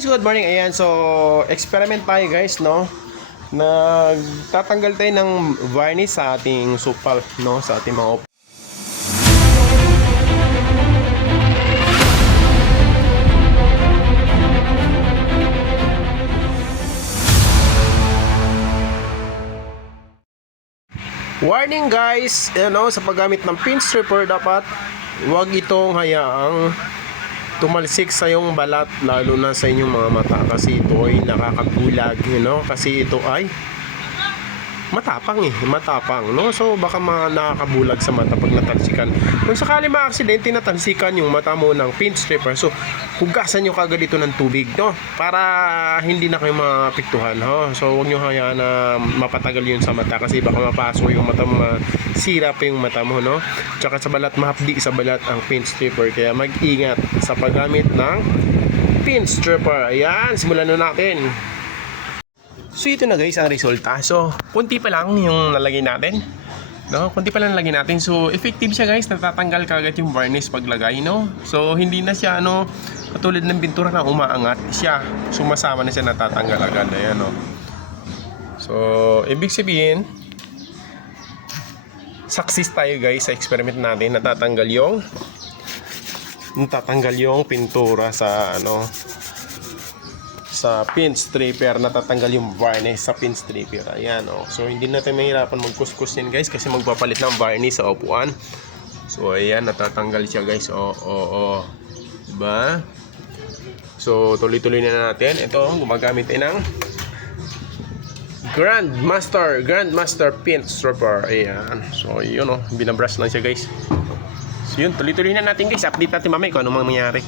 Guys, good morning. Ayan, so experiment tayo guys, no? Nagtatanggal tayo ng varnish sa ating supal, no? Sa ating mga warning guys, ano, sa paggamit ng pin stripper dapat huwag itong hayaang tumalsik sa iyong balat, lalo na sa inyong mga mata, kasi ito ay nakakagulag, kasi ito ay matapang no? So baka nakakabulag sa mata pag natalsikan. Kung sakali ma-aksidente natalsikan yung mata mo ng pin stripper, so hugasan nyo kagad ito ng tubig, no? Para hindi na kayo mapiktuhan, ho? So huwag nyo hayaan na mapatagal yun sa mata, kasi baka mapaso yung mata mo, masira pa yung mata mo, no? Tsaka sa balat, mahapdi sa balat ang pin stripper, kaya mag-ingat sa paggamit ng pin stripper. Ayan, simulan na natin. So ito na guys ang resulta. So kunti pa lang yung nalagay natin, no? Kunti pa lang nalagay natin. So effective siya guys, natatanggal kagad yung varnish paglagay, no? So hindi na siya katulad ng pintura na umaangat siya, sumasama na siya, natatanggal agad. Ayan, no? So ibig sabihin success tayo guys sa experiment natin. Natatanggal yung pintura sa sa pin stripper, natatanggal yung varnish sa pin stripper. Ayan, oh. So hindi natin mahirapan magkuskus yan guys, kasi magpapalit ng varnish sa upuan. So ayan, natatanggal siya guys. Diba? So tuloy-tuloy na natin. Ito, gumagamit tayo ng Grandmaster pin stripper. Ayan. So yun, binabrush lang siya guys. So yun, tuloy-tuloy na natin guys. Update natin mamaya kung anong mangyayari.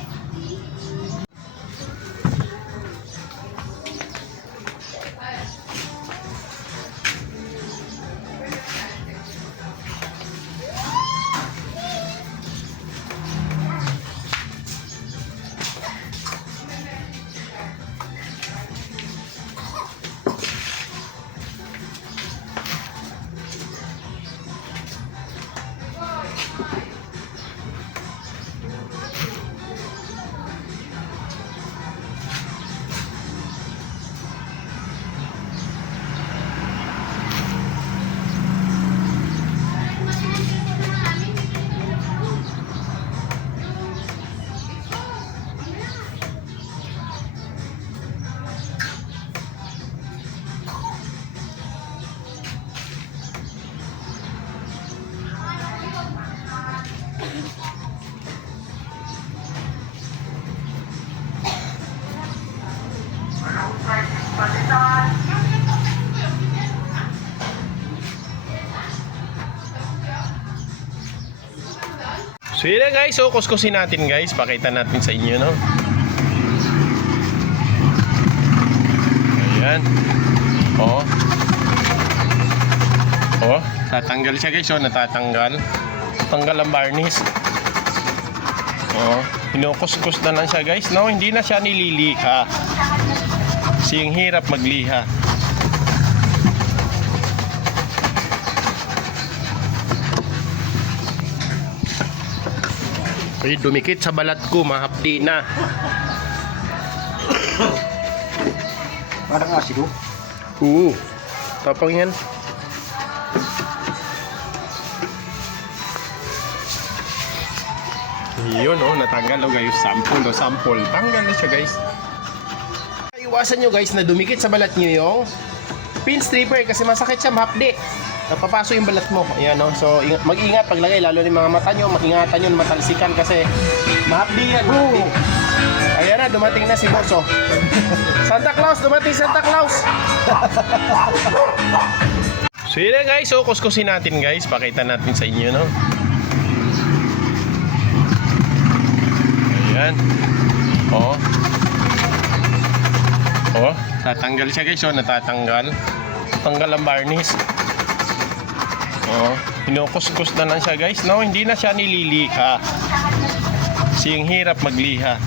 So yun na guys, so kuskusin natin guys, pakita natin sa inyo, no? Ayan. Tatanggal siya guys, natatanggal. Tanggal ang varnish. Pinukuskus na lang siya guys, no? Hindi na siya nililiha. Kasi yung hirap magliha. Ay, dumikit sa balat ko, mahapdi na. Parang asido? Oo, tapang yan. Yun, natanggal guys. Sample. Tanggal na siya guys. Iwasan nyo guys na dumikit sa balat nyo yung pin stripper, kasi masakit siya, mahapdi. Napapaso yung balat mo. Ayan, so mag-ingat paglagay, lalo yung mga mata nyo, mag-ingatan nyo, matalsikan, kasi mahapdi yan. Ayan na, dumating na si Boss. Santa Claus, dumating Santa Claus. So yun na guys, so kuskusin natin guys, pakita natin sa inyo, no? Ayan. Tatanggal siya guys, natatanggal. Tanggal ang varnish. Pinukuskus na lang siya guys, no? Hindi na siya nililiha. Kasi yung hirap magliha.